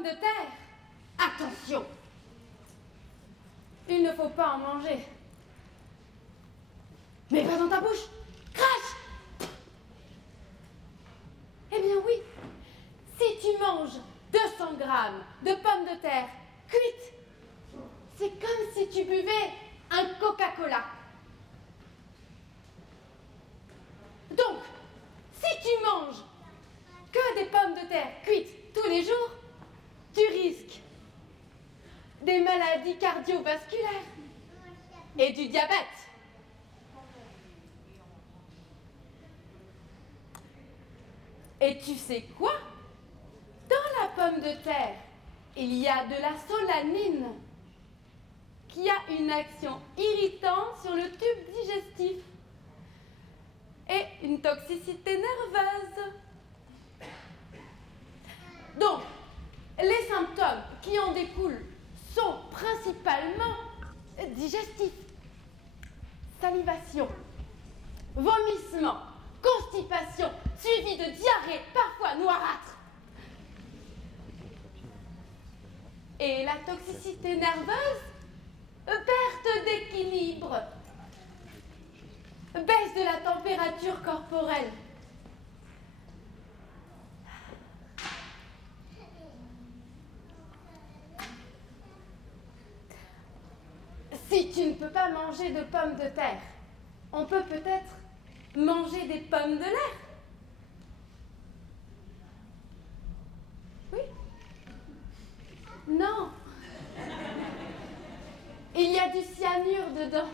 pommes de terre, attention, il ne faut pas en manger. Mais pas dans ta bouche, crache! Eh bien oui, si tu manges 200 grammes de pommes de terre cuites, c'est comme si tu buvais un Coca-Cola. Donc, si tu manges que des pommes de terre cuites tous les jours, tu risques des maladies cardiovasculaires et du diabète. Et tu sais quoi? Dans la pomme de terre, il y a de la solanine qui a une action irritante sur le tube digestif et une toxicité nerveuse. Donc, les symptômes qui en découlent sont principalement digestifs, salivation, vomissement, constipation, suivi de diarrhée, parfois noirâtre. Et la toxicité nerveuse, perte d'équilibre, baisse de la température corporelle. Si tu ne peux pas manger de pommes de terre, on peut peut-être manger des pommes de l'air. Oui? Non. Il y a du cyanure dedans.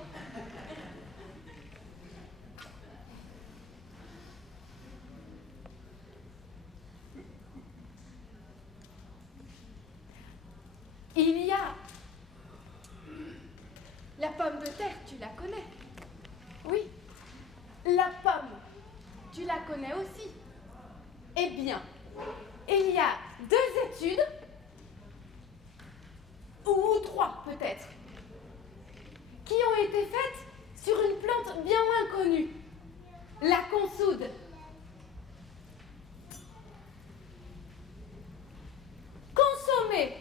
Il y a la pomme de terre, tu la connais. Oui, la pomme, tu la connais aussi. Eh bien, il y a 2 études, ou 3 peut-être, qui ont été faites sur une plante bien moins connue, la consoude. Consommer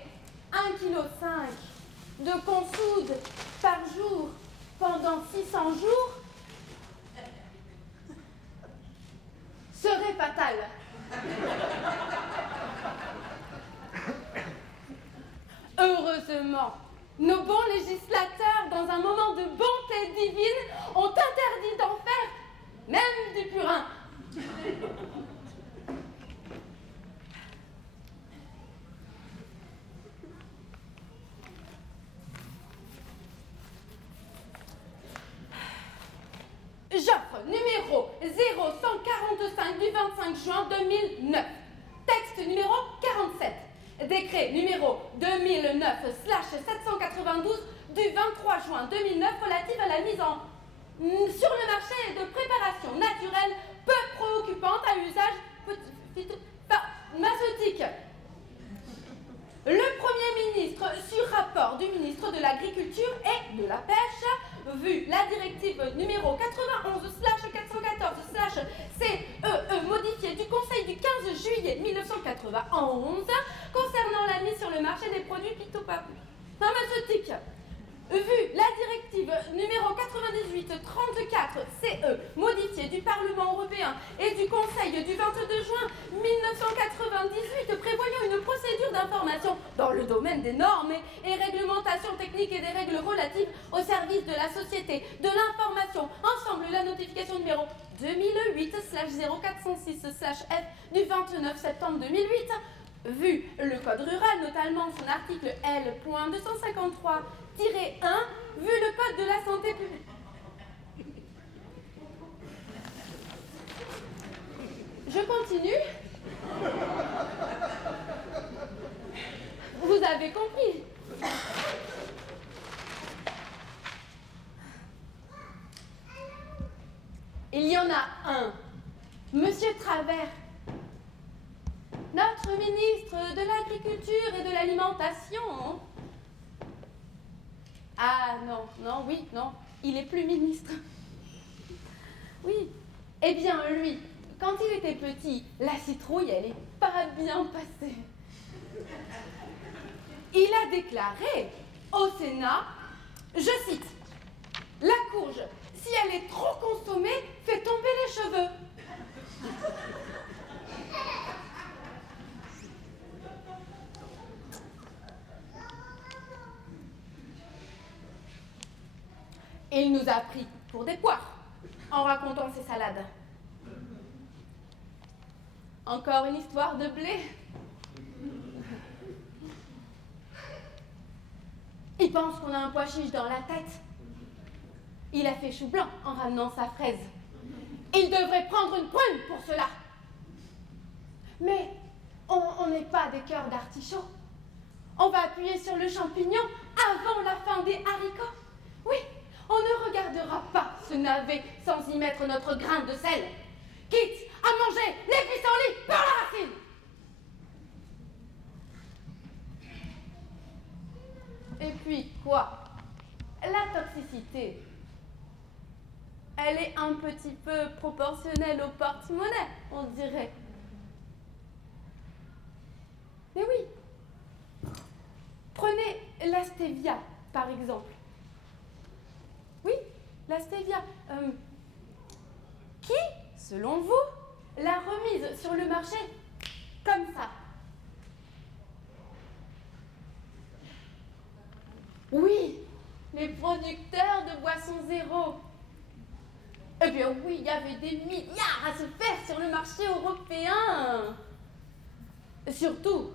1,5 kg de consoude par jour pendant 600 jours serait fatal. Heureusement, nos bons législateurs, dans un moment de bonté divine, ont interdit d'en faire même du purin. J'offre numéro 0145 du 25 juin 2009. Texte numéro 47. Décret numéro 2009/792 du 23 juin 2009 relatif à la mise sur le marché de préparations naturelles peu préoccupantes à usage pharmaceutique. Le Premier ministre, sur rapport du ministre de l'Agriculture et de la Pêche, vu la directive numéro 91/414/CEE modifiée du Conseil du 15 juillet 1991 concernant la mise sur le marché des produits phytopharmaceutiques, vu la directive numéro 98/34/CE modifiée du Parlement européen et du Conseil du 22 juin 1998 prévoyant une procédure d'information dans le domaine des normes et réglementations techniques et des règles relatives au service de la société de l'information, ensemble la notification numéro 2008/0406/F du 29 septembre 2008, vu le Code rural, notamment son article L.253-1, vu le Code de la santé publique. Je continue. Vous avez compris. Il y en a un, Monsieur Travers, notre ministre de l'Agriculture et de l'Alimentation. Ah non, il est plus ministre. Oui, eh bien lui, quand il était petit, la citrouille, elle est pas bien passée. Il a déclaré au Sénat, je cite, « La courge, si elle est trop consommée, fait tomber les cheveux. » Et il nous a pris pour des poires en racontant ses salades. Encore une histoire de blé. Il pense qu'on a un pois chiche dans la tête. Il a fait chou blanc en ramenant sa fraise. Il devrait prendre une prune pour cela. Mais on n'est pas des cœurs d'artichaut. On va appuyer sur le champignon avant la fin des haricots. Oui, on ne regardera pas ce navet sans y mettre notre grain de sel. Quitte à manger les pissenlits par la racine. Et puis quoi? La toxicité, elle est un petit peu proportionnelle au porte-monnaie, on dirait. Mais oui, prenez la stevia, par exemple. Oui, la stevia. Qui, selon vous, l'a remise sur le marché comme ça? Oui, les producteurs de boissons zéro. Eh bien oui, il y avait des milliards à se faire sur le marché européen. Surtout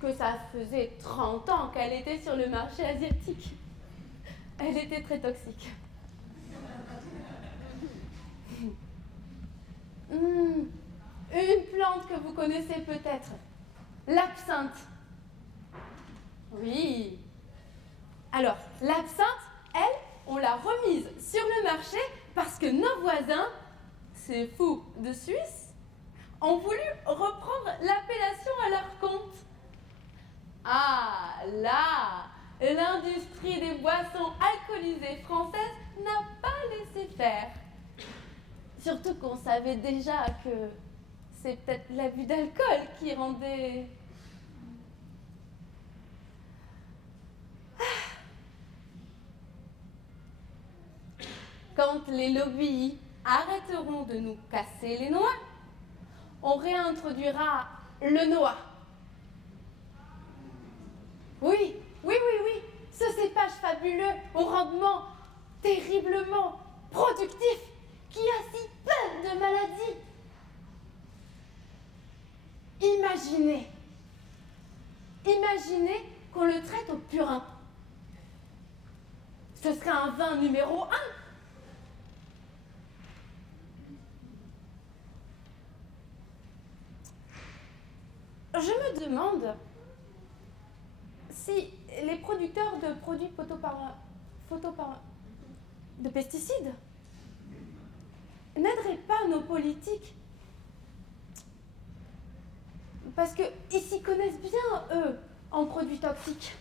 que ça faisait 30 ans qu'elle était sur le marché asiatique. Elle était très toxique. Une plante que vous connaissez peut-être, l'absinthe. Oui. Alors, l'absinthe, elle, on l'a remise sur le marché parce que nos voisins, ces fous de Suisse, ont voulu reprendre l'appellation à leur compte. Ah, là, l'industrie des boissons alcoolisées françaises n'a pas laissé faire. Surtout qu'on savait déjà que c'est peut-être l'abus d'alcool qui rendait... Quand les lobbies arrêteront de nous casser les noix, on réintroduira le noix. Oui, ce cépage fabuleux au rendement terriblement productif qui a si peu de maladies. Imaginez qu'on le traite au purin. Ce serait un vin numéro 1. Je me demande si les producteurs de produits de pesticides n'aideraient pas nos politiques. Parce qu'ils s'y connaissent bien, eux, en produits toxiques.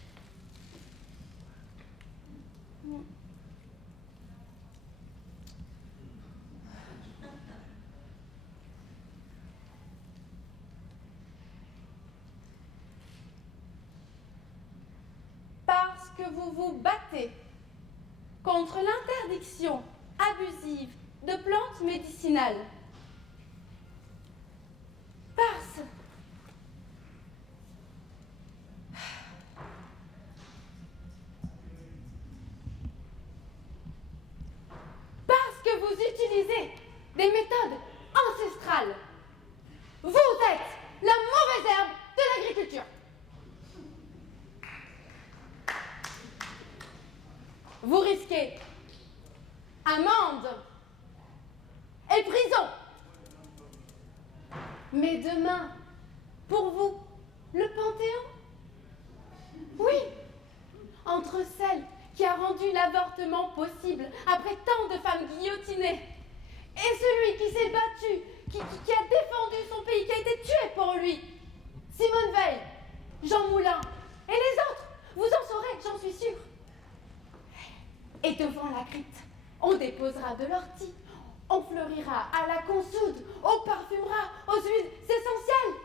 Parce que vous vous battez contre l'interdiction abusive de plantes médicinales. Parce que vous utilisez des méthodes ancestrales. Vous êtes la mauvaise herbe de l'agriculture. Vous risquez amende et prison. Mais demain, pour vous, le Panthéon? Oui, entre celle qui a rendu l'avortement possible après tant de femmes guillotinées et celui qui s'est battu, qui a défendu son pays, qui a été tué pour lui, Simone Veil, Jean Moulin et les autres, vous en saurez, j'en suis sûre. Et devant la crypte, on déposera de l'ortie, on fleurira à la consoude, on parfumera aux huiles essentielles.